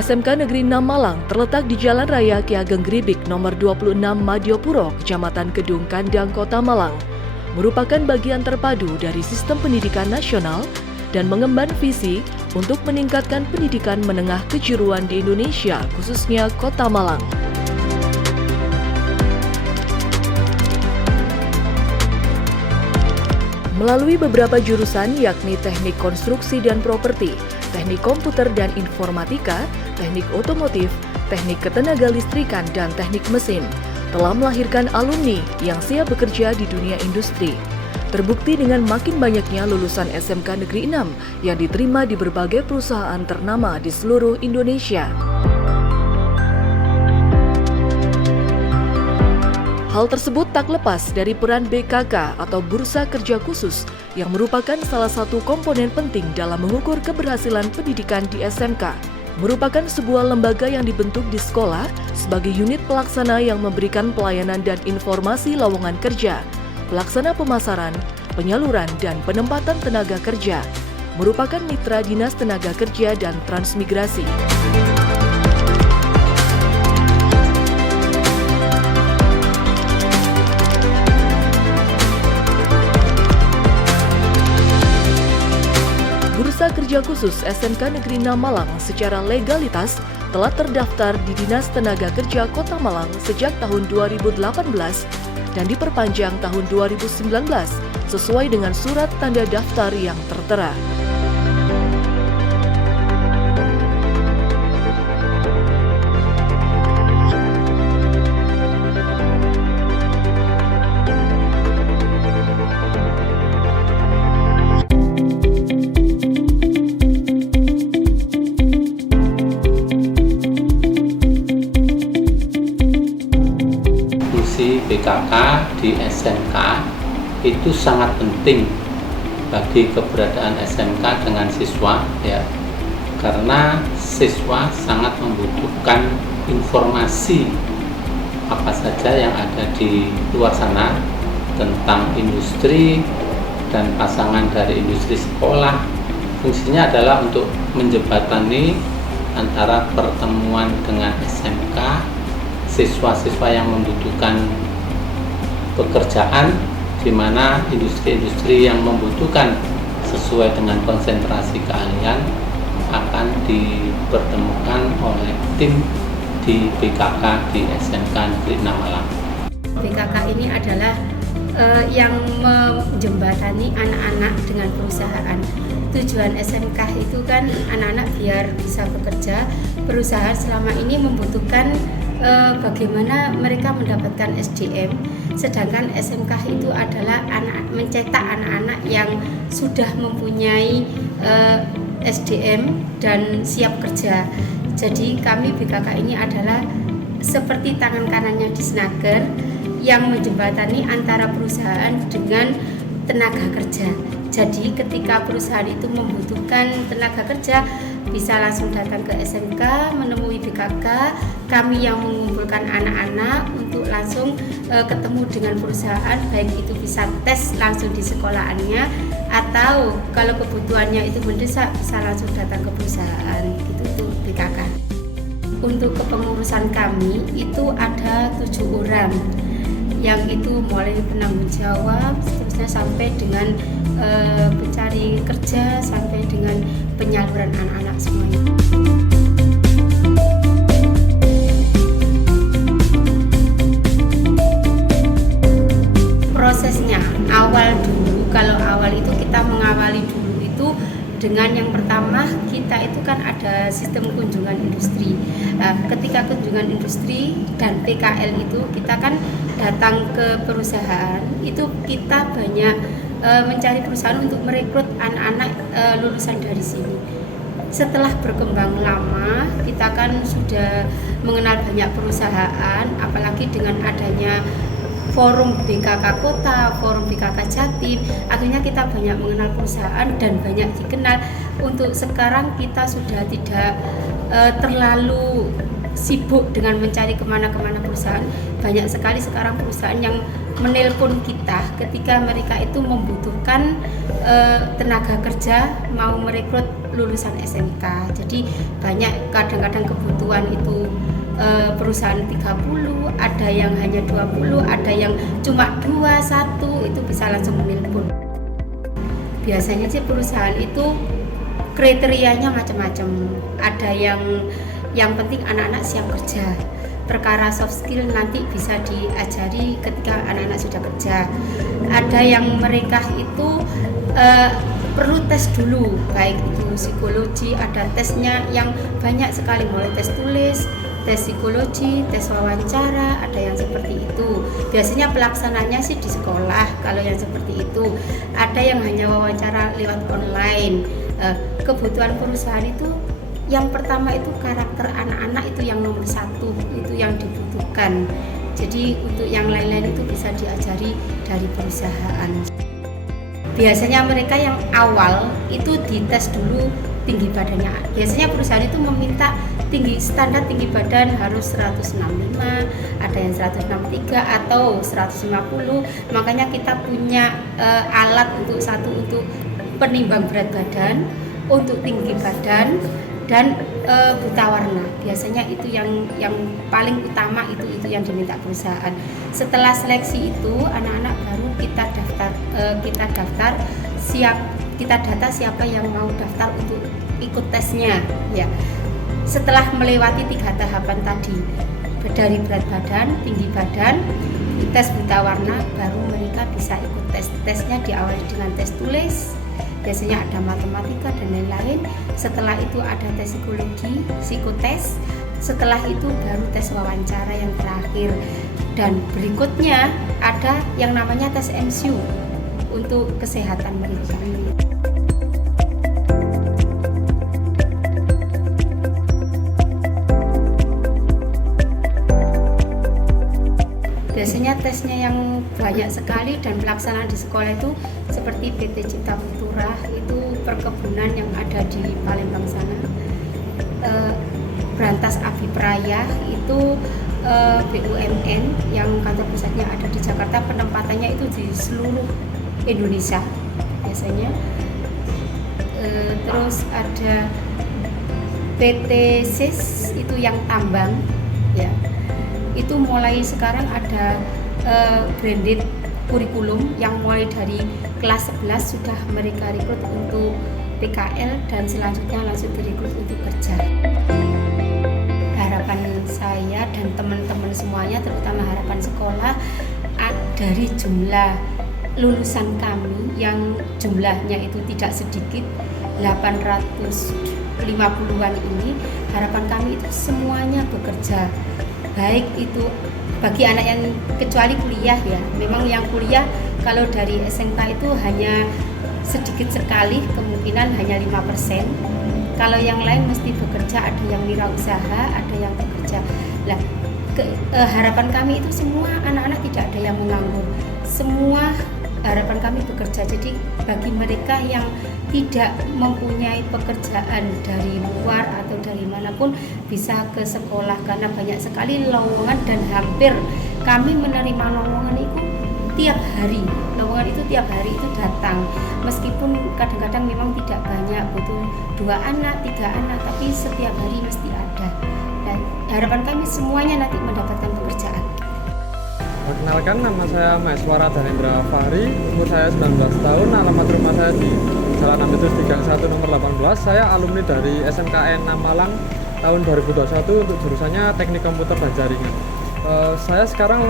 SMK Negeri 6 Malang terletak di Jalan Raya Ki Ageng Gribik nomor 26 Madiopuro, Kecamatan Kedung Kandang, Kota Malang, merupakan bagian terpadu dari sistem pendidikan nasional dan mengemban visi untuk meningkatkan pendidikan menengah kejuruan di Indonesia, khususnya Kota Malang. Melalui beberapa jurusan yakni teknik konstruksi dan properti, teknik komputer dan informatika, teknik otomotif, teknik ketenaga listrikan, dan teknik mesin, telah melahirkan alumni yang siap bekerja di dunia industri. Terbukti dengan makin banyaknya lulusan SMK Negeri 6 yang diterima di berbagai perusahaan ternama di seluruh Indonesia. Hal tersebut tak lepas dari peran BKK atau Bursa Kerja Khusus yang merupakan salah satu komponen penting dalam mengukur keberhasilan pendidikan di SMK. Merupakan sebuah lembaga yang dibentuk di sekolah sebagai unit pelaksana yang memberikan pelayanan dan informasi lowongan kerja, pelaksana pemasaran, penyaluran, dan penempatan tenaga kerja. Merupakan mitra Dinas Tenaga Kerja dan Transmigrasi. Bursa Kerja Khusus SMK Negeri 6 Malang secara legalitas telah terdaftar di Dinas Tenaga Kerja Kota Malang sejak tahun 2018 dan diperpanjang tahun 2019 sesuai dengan surat tanda daftar yang tertera. BKK di SMK itu sangat penting bagi keberadaan SMK dengan siswa, ya, karena siswa sangat membutuhkan informasi apa saja yang ada di luar sana tentang industri dan pasangan dari industri sekolah. Fungsinya adalah untuk menjembatani antara pertemuan dengan SMK, siswa-siswa yang membutuhkan pekerjaan, di mana industri-industri yang membutuhkan sesuai dengan konsentrasi keahlian akan dipertemukan oleh tim di BKK di SMK Negeri 6 Malang. BKK ini adalah yang menjembatani anak-anak dengan perusahaan. Tujuan SMK itu kan anak-anak biar bisa bekerja. Perusahaan selama ini membutuhkan bagaimana mereka mendapatkan SDM, sedangkan SMK itu adalah mencetak anak-anak yang sudah mempunyai SDM dan siap kerja. Jadi kami BKK ini adalah seperti tangan kanannya Disnaker yang menjembatani antara perusahaan dengan tenaga kerja. Jadi ketika perusahaan itu membutuhkan tenaga kerja, bisa langsung datang ke SMK, menemui BKK, kami yang mengumpulkan anak-anak untuk langsung ketemu dengan perusahaan, baik itu bisa tes langsung di sekolahannya, atau kalau kebutuhannya itu mendesak bisa langsung datang ke perusahaan, gitu itu BKK. Untuk kepengurusan kami itu ada 7 orang, yang itu mulai penanggung jawab, seterusnya sampai dengan pencari kerja, sampai dengan penyaluran anak-anak semuanya. Prosesnya awal dulu, kalau awal itu kita mengawali dulu itu dengan yang pertama kita itu kan ada sistem kunjungan industri. Ketika kunjungan industri dan PKL itu kita kan datang ke perusahaan, itu kita banyak mencari perusahaan untuk merekrut anak-anak lulusan dari sini. Setelah berkembang lama, kita kan sudah mengenal banyak perusahaan, apalagi dengan adanya forum BKK Kota, forum BKK Jatim, akhirnya kita banyak mengenal perusahaan dan banyak dikenal. Untuk sekarang kita sudah tidak terlalu sibuk dengan mencari kemana-kemana perusahaan. Banyak sekali sekarang perusahaan yang menelpon kita ketika mereka itu membutuhkan tenaga kerja mau merekrut lulusan SMK. Jadi banyak kadang-kadang kebutuhan itu perusahaan 30, ada yang hanya 20, ada yang cuma 2, 1, itu bisa langsung menelpon. Biasanya sih perusahaan itu kriterianya macam-macam. Ada yang penting anak-anak siap kerja. Perkara soft skill nanti bisa diajari ketika anak-anak sudah kerja. Ada yang mereka itu perlu tes dulu, baik itu psikologi, ada tesnya yang banyak sekali, mulai tes tulis, tes psikologi, tes wawancara, ada yang seperti itu. Biasanya pelaksananya sih di sekolah kalau yang seperti itu. Ada yang hanya wawancara lewat online. Kebutuhan perusahaan itu yang pertama itu karakter anak-anak itu yang nomor 1, itu yang dibutuhkan. Jadi untuk yang lain-lain itu bisa diajari dari perusahaan. Biasanya mereka yang awal itu dites dulu tinggi badannya. Biasanya perusahaan itu meminta standar tinggi badan harus 165, ada yang 163 atau 150. Makanya kita punya alat untuk penimbang berat badan, untuk tinggi badan dan buta warna. Biasanya itu yang paling utama, itu yang diminta perusahaan. Setelah seleksi itu anak-anak baru kita daftar kita data siapa yang mau daftar untuk ikut tesnya ya. Setelah melewati 3 tahapan tadi, dari berat badan, tinggi badan, tes buta warna, baru mereka bisa ikut tes. Tesnya diawali dengan tes tulis, biasanya ada matematika dan lain-lain. Setelah itu ada tes psikologi, psikotes. Setelah itu baru tes wawancara yang terakhir. Dan berikutnya ada yang namanya tes MCU untuk kesehatan mereka. Biasanya tesnya yang banyak sekali dan pelaksanaan di sekolah itu seperti PT Cipta Futura, itu perkebunan yang ada di Palembang sana. Brantas Abipraya itu BUMN yang kantor pusatnya ada di Jakarta, penempatannya itu di seluruh Indonesia biasanya. Terus ada PT SIS itu yang tambang ya. Itu mulai sekarang ada branded kurikulum yang mulai dari kelas 11 sudah mereka rekrut untuk PKL dan selanjutnya langsung direkrut untuk kerja. Harapan saya dan teman-teman semuanya, terutama harapan sekolah, dari jumlah lulusan kami yang jumlahnya itu tidak sedikit, 850-an ini, harapan kami itu semuanya bekerja. Baik itu bagi anak yang kecuali kuliah ya, memang yang kuliah kalau dari SMK itu hanya sedikit sekali, kemungkinan hanya 5%. Kalau yang lain mesti bekerja, ada yang wirausaha, ada yang bekerja. Nah, harapan kami itu semua anak-anak tidak ada yang menganggur, semua harapan kami bekerja. Jadi bagi mereka yang tidak mempunyai pekerjaan dari luar atau dari manapun bisa ke sekolah, karena banyak sekali lowongan dan hampir kami menerima lowongan itu tiap hari. Lowongan itu tiap hari itu datang, meskipun kadang-kadang memang tidak banyak, butuh 2 anak, 3 anak, tapi setiap hari mesti ada. Dan harapan kami semuanya nanti mendapatkan pekerjaan. Perkenalkan, nama saya Maeswara Dhanendra Fahri, umur saya 19 tahun, alamat rumah saya di Jalan Ampetus 31 nomor 18. Saya alumni dari SMKN Malang tahun 2021 untuk jurusannya Teknik Komputer dan Jaringan. Saya sekarang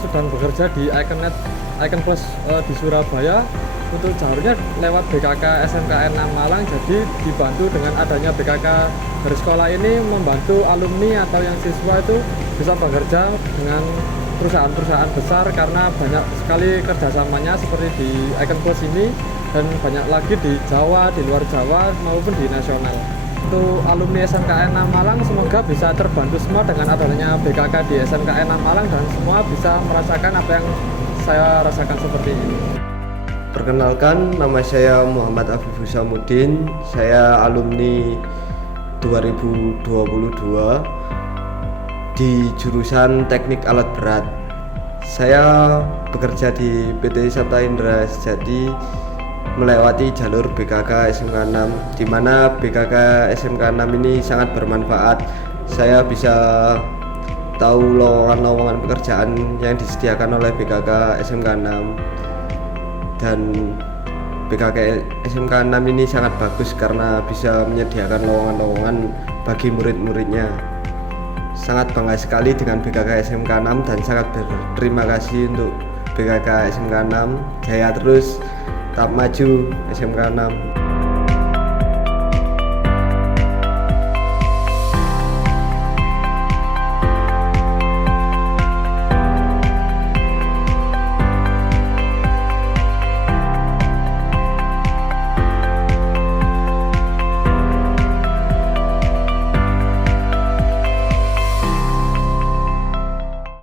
sedang bekerja di Icon Plus di Surabaya. Untuk jalurnya lewat BKK SMKN Malang, jadi dibantu dengan adanya BKK dari sekolah ini, membantu alumni atau yang siswa itu bisa bekerja dengan perusahaan-perusahaan besar, karena banyak sekali kerjasamanya seperti di Icon Plus ini dan banyak lagi di Jawa, di luar Jawa maupun di nasional. Untuk alumni SMKN Malang semoga bisa terbantu semua dengan adanya BKK di SMKN Malang dan semua bisa merasakan apa yang saya rasakan seperti ini. Perkenalkan, nama saya Muhammad Afif Husamuddin, saya alumni 2022. di jurusan Teknik Alat Berat. Saya bekerja di PT Sabta Indra Sejati melewati jalur BKK SMK 6, di mana BKK SMK 6 ini sangat bermanfaat. Saya bisa tahu lowongan-lowongan pekerjaan yang disediakan oleh BKK SMK 6, dan BKK SMK 6 ini sangat bagus karena bisa menyediakan lowongan-lowongan bagi murid-muridnya. Sangat bangga sekali dengan BKK SMK 6 dan sangat berterima kasih untuk BKK SMK 6. Jaya terus, tetap maju SMK 6.